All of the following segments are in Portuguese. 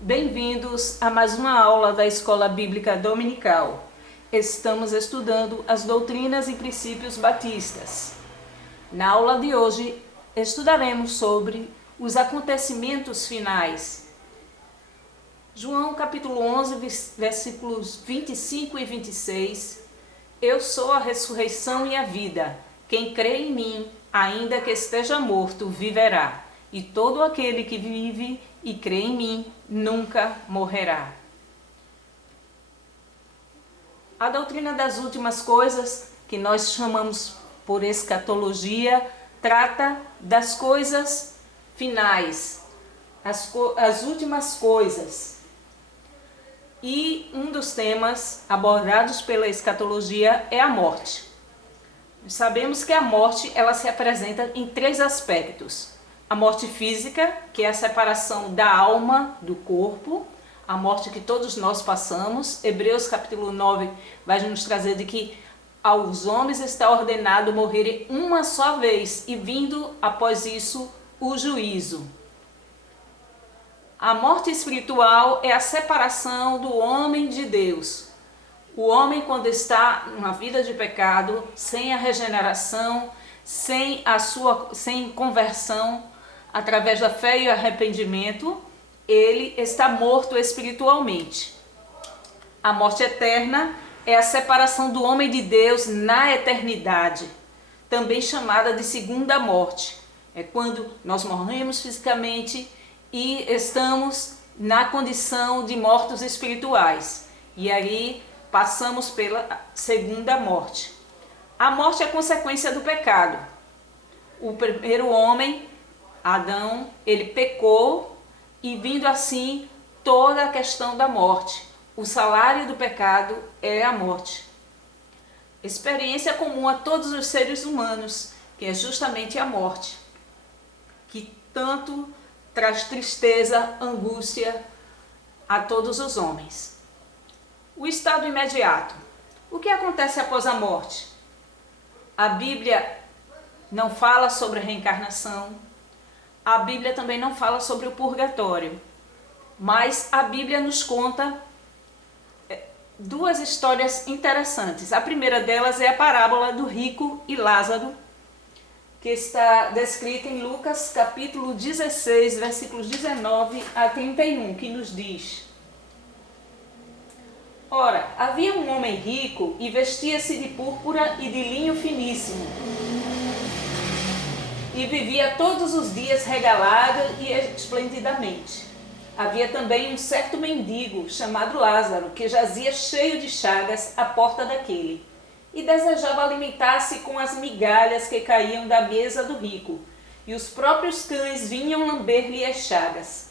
Bem-vindos a mais uma aula da Escola Bíblica Dominical. Estamos estudando as doutrinas e princípios batistas. Na aula de hoje, estudaremos sobre os acontecimentos finais. João capítulo 11, versículos 25 e 26. Eu sou a ressurreição e a vida. Quem crê em mim, ainda que esteja morto, viverá. E todo aquele que vive e crê em mim, nunca morrerá. A doutrina das últimas coisas, que nós chamamos por escatologia, trata das coisas finais, as últimas coisas. E um dos temas abordados pela escatologia é a morte. Sabemos que a morte ela se apresenta em três aspectos. A morte física, que é a separação da alma do corpo, a morte que todos nós passamos. Hebreus capítulo 9 vai nos trazer de que aos homens está ordenado morrerem uma só vez e vindo após isso o juízo. A morte espiritual é a separação do homem de Deus. O homem, quando está numa vida de pecado, sem a regeneração, sem conversão, através da fé e arrependimento, ele está morto espiritualmente. A morte eterna é a separação do homem de Deus na eternidade, também chamada de segunda morte. É quando nós morremos fisicamente e estamos na condição de mortos espirituais. E aí passamos pela segunda morte. A morte é consequência do pecado. O primeiro homem, Adão, ele pecou e vindo assim toda a questão da morte. O salário do pecado é a morte. Experiência comum a todos os seres humanos, que é justamente a morte, que tanto traz tristeza, angústia a todos os homens. O estado imediato. O que acontece após a morte? A Bíblia não fala sobre a reencarnação. A Bíblia também não fala sobre o purgatório. Mas a Bíblia nos conta duas histórias interessantes. A primeira delas é a parábola do rico e Lázaro, que está descrita em Lucas capítulo 16, versículos 19 a 31, que nos diz: Ora, havia um homem rico e vestia-se de púrpura e de linho finíssimo, e vivia todos os dias regalado e esplendidamente. Havia também um certo mendigo, chamado Lázaro, que jazia cheio de chagas à porta daquele, e desejava alimentar-se com as migalhas que caíam da mesa do rico, e os próprios cães vinham lamber-lhe as chagas.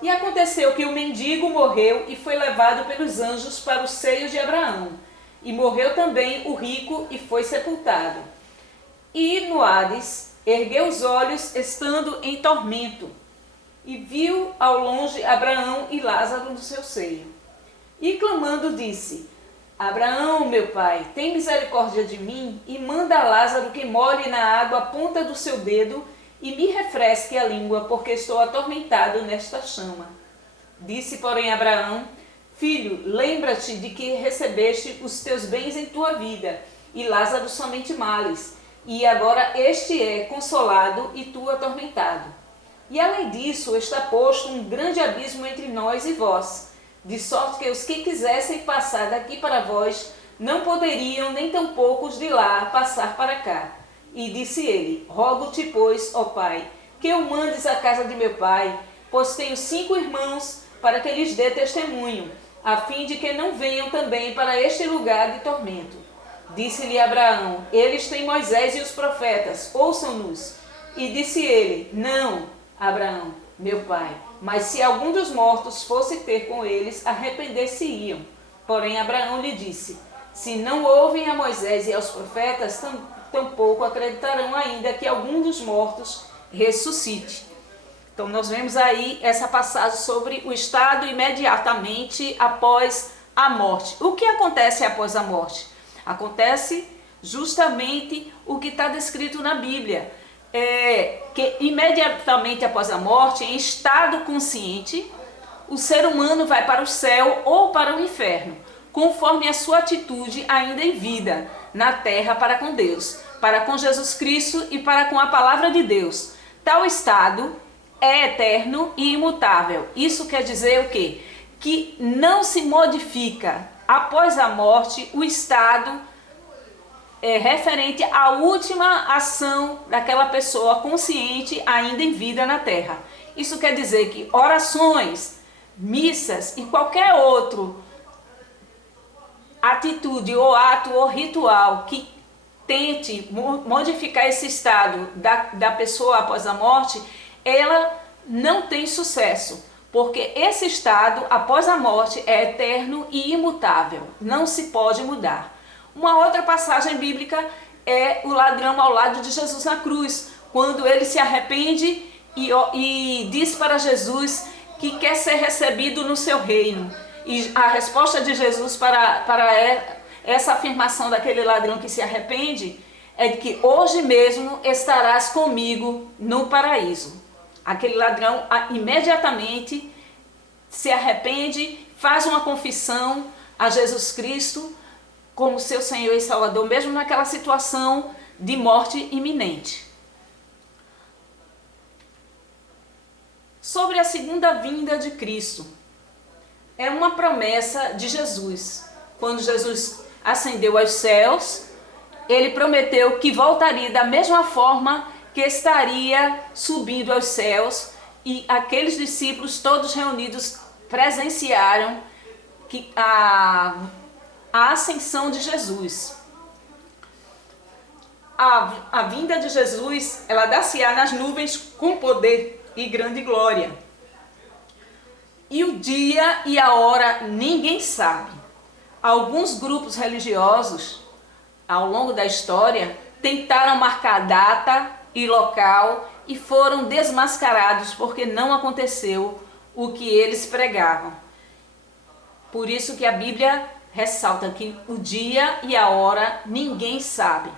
E aconteceu que o mendigo morreu e foi levado pelos anjos para o seio de Abraão, e morreu também o rico e foi sepultado. E no Hades ergueu os olhos, estando em tormento, e viu ao longe Abraão e Lázaro no seu seio. E clamando disse: Abraão, meu pai, tem misericórdia de mim e manda a Lázaro que molhe na água a ponta do seu dedo e me refresque a língua, porque estou atormentado nesta chama. Disse, porém, Abraão: Filho, lembra-te de que recebeste os teus bens em tua vida, e Lázaro somente males, e agora este é consolado e tu atormentado. E além disso está posto um grande abismo entre nós e vós, de sorte que os que quisessem passar daqui para vós não poderiam, nem tampouco os de lá passar para cá. E disse ele: Rogo-te, pois, ó pai, que o mandes à casa de meu pai, pois tenho 5 irmãos, para que lhes dê testemunho, a fim de que não venham também para este lugar de tormento. Disse-lhe Abraão: Eles têm Moisés e os profetas, ouçam-nos. E disse ele: Não, Abraão, meu pai, mas se algum dos mortos fosse ter com eles, arrepender-se-iam. Porém Abraão lhe disse: Se não ouvem a Moisés e aos profetas, tampouco acreditarão ainda que algum dos mortos ressuscite. Então nós vemos aí essa passagem sobre o estado imediatamente após a morte. O que acontece após a morte? Acontece justamente o que está descrito na Bíblia. Que imediatamente após a morte, em estado consciente, o ser humano vai para o céu ou para o inferno, conforme a sua atitude ainda em vida, na terra para com Deus, para com Jesus Cristo e para com a palavra de Deus. Tal estado é eterno e imutável. Isso quer dizer o quê? Que não se modifica após a morte o estado referente à última ação daquela pessoa consciente ainda em vida na terra. Isso quer dizer que orações, missas e qualquer outro atitude ou ato ou ritual que tente modificar esse estado da pessoa após a morte, ela não tem sucesso, porque esse estado após a morte é eterno e imutável, não se pode mudar. Uma outra passagem bíblica é o ladrão ao lado de Jesus na cruz, quando ele se arrepende e diz para Jesus que quer ser recebido no seu reino. E a resposta de Jesus para essa afirmação daquele ladrão que se arrepende é de que hoje mesmo estarás comigo no paraíso. Aquele ladrão imediatamente se arrepende, faz uma confissão a Jesus Cristo como seu Senhor e Salvador, mesmo naquela situação de morte iminente. Sobre a segunda vinda de Cristo, é uma promessa de Jesus. Quando Jesus ascendeu aos céus, ele prometeu que voltaria da mesma forma que estaria subindo aos céus, e aqueles discípulos todos reunidos presenciaram a ascensão de Jesus. A vinda de Jesus, ela dar-se-á nas nuvens com poder e grande glória. E o dia e a hora ninguém sabe. Alguns grupos religiosos, ao longo da história, tentaram marcar data e local e foram desmascarados porque não aconteceu o que eles pregavam. Por isso que a Bíblia ressalta que o dia e a hora ninguém sabe.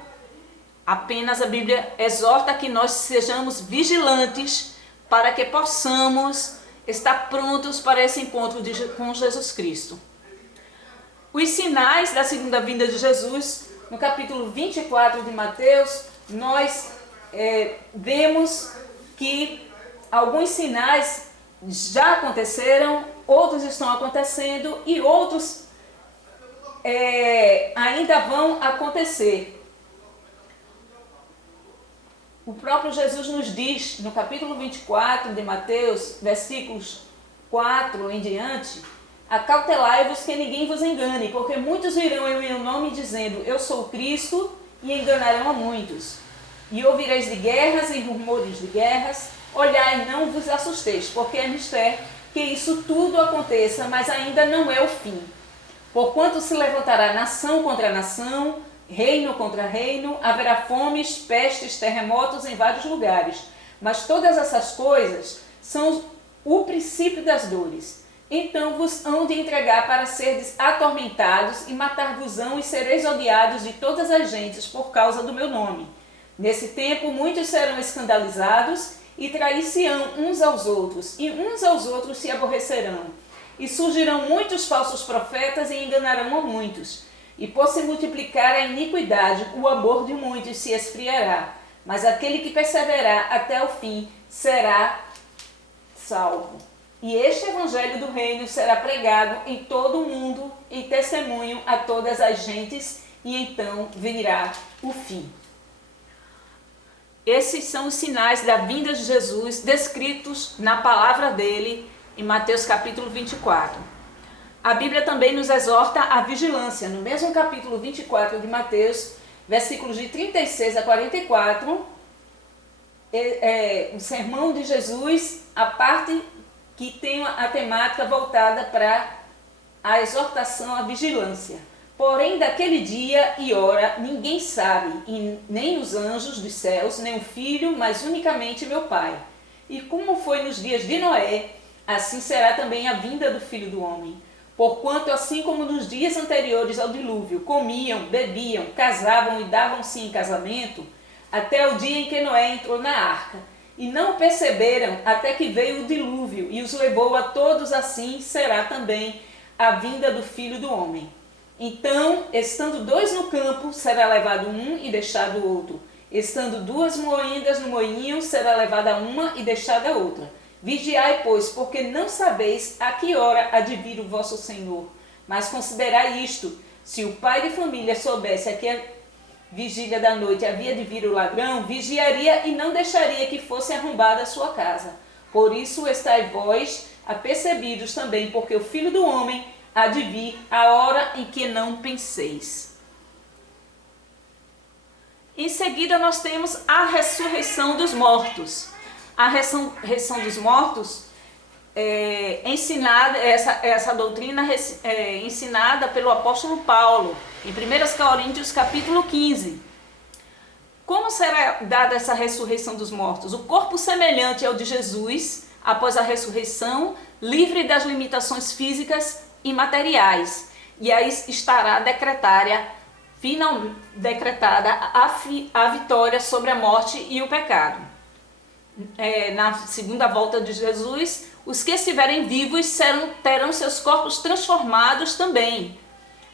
Apenas a Bíblia exorta que nós sejamos vigilantes para que possamos estar prontos para esse encontro com Jesus Cristo. Os sinais da segunda vinda de Jesus, no capítulo 24 de Mateus, nós vemos que alguns sinais já aconteceram, outros estão acontecendo e outros ainda vão acontecer. O próprio Jesus nos diz, no capítulo 24 de Mateus, versículos 4 em diante: acautelai-vos que ninguém vos engane, porque muitos virão em meu nome dizendo, eu sou Cristo, e enganarão a muitos. E ouvireis de guerras e rumores de guerras, olhai, não vos assusteis, porque é mistério que isso tudo aconteça, mas ainda não é o fim. Porquanto se levantará nação contra nação, reino contra reino, haverá fomes, pestes, terremotos em vários lugares. Mas todas essas coisas são o princípio das dores. Então vos hão de entregar para serdes atormentados, e matar-vos-ão, e sereis odiados de todas as gentes por causa do meu nome. Nesse tempo muitos serão escandalizados, e trair-se-ão uns aos outros, e uns aos outros se aborrecerão. E surgirão muitos falsos profetas, e enganarão a muitos. E por se multiplicar a iniquidade, o amor de muitos se esfriará. Mas aquele que perseverar até o fim será salvo. E este evangelho do reino será pregado em todo o mundo, em testemunho a todas as gentes, e então virá o fim. Esses são os sinais da vinda de Jesus descritos na palavra dele em Mateus capítulo 24. A Bíblia também nos exorta à vigilância. No mesmo capítulo 24 de Mateus, versículos de 36 a 44, o sermão de Jesus, a parte que tem a temática voltada para a exortação à vigilância. Porém, daquele dia e hora ninguém sabe, e nem os anjos dos céus, nem o Filho, mas unicamente meu Pai. E como foi nos dias de Noé, assim será também a vinda do Filho do Homem. Porquanto, assim como nos dias anteriores ao dilúvio, comiam, bebiam, casavam e davam-se em casamento, até o dia em que Noé entrou na arca, e não perceberam até que veio o dilúvio e os levou a todos, assim será também a vinda do Filho do Homem. Então, estando dois no campo, será levado um e deixado o outro. Estando duas moinhas no moinho, será levada uma e deixada a outra. Vigiai, pois, porque não sabeis a que hora há de vir o vosso Senhor. Mas considerai isto, se o pai de família soubesse a que vigília da noite havia de vir o ladrão, vigiaria e não deixaria que fosse arrombada a sua casa. Por isso estai vós apercebidos também, porque o Filho do Homem há de vir a hora em que não penseis. Em seguida nós temos a ressurreição dos mortos. A ressurreição dos mortos ensinada, essa doutrina ensinada pelo apóstolo Paulo, em 1 Coríntios capítulo 15. Como será dada essa ressurreição dos mortos? O corpo semelhante ao de Jesus, após a ressurreição, livre das limitações físicas e materiais. E aí estará decretada a vitória sobre a morte e o pecado. Na segunda volta de Jesus, os que estiverem vivos terão seus corpos transformados também.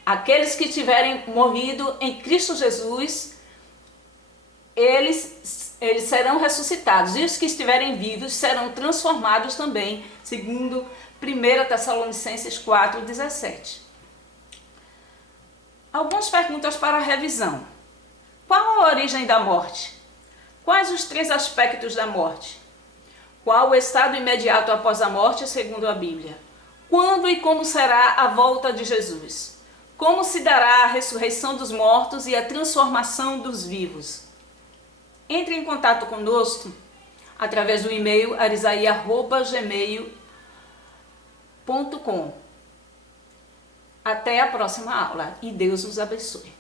Aqueles que tiverem morrido em Cristo Jesus, eles serão ressuscitados. E os que estiverem vivos serão transformados também, segundo 1 Tessalonicenses 4,17. Algumas perguntas para revisão. Qual a origem da morte? Quais os três aspectos da morte? Qual o estado imediato após a morte, segundo a Bíblia? Quando e como será a volta de Jesus? Como se dará a ressurreição dos mortos e a transformação dos vivos? Entre em contato conosco através do e-mail arisaia@gmail.com. Até a próxima aula e Deus os abençoe.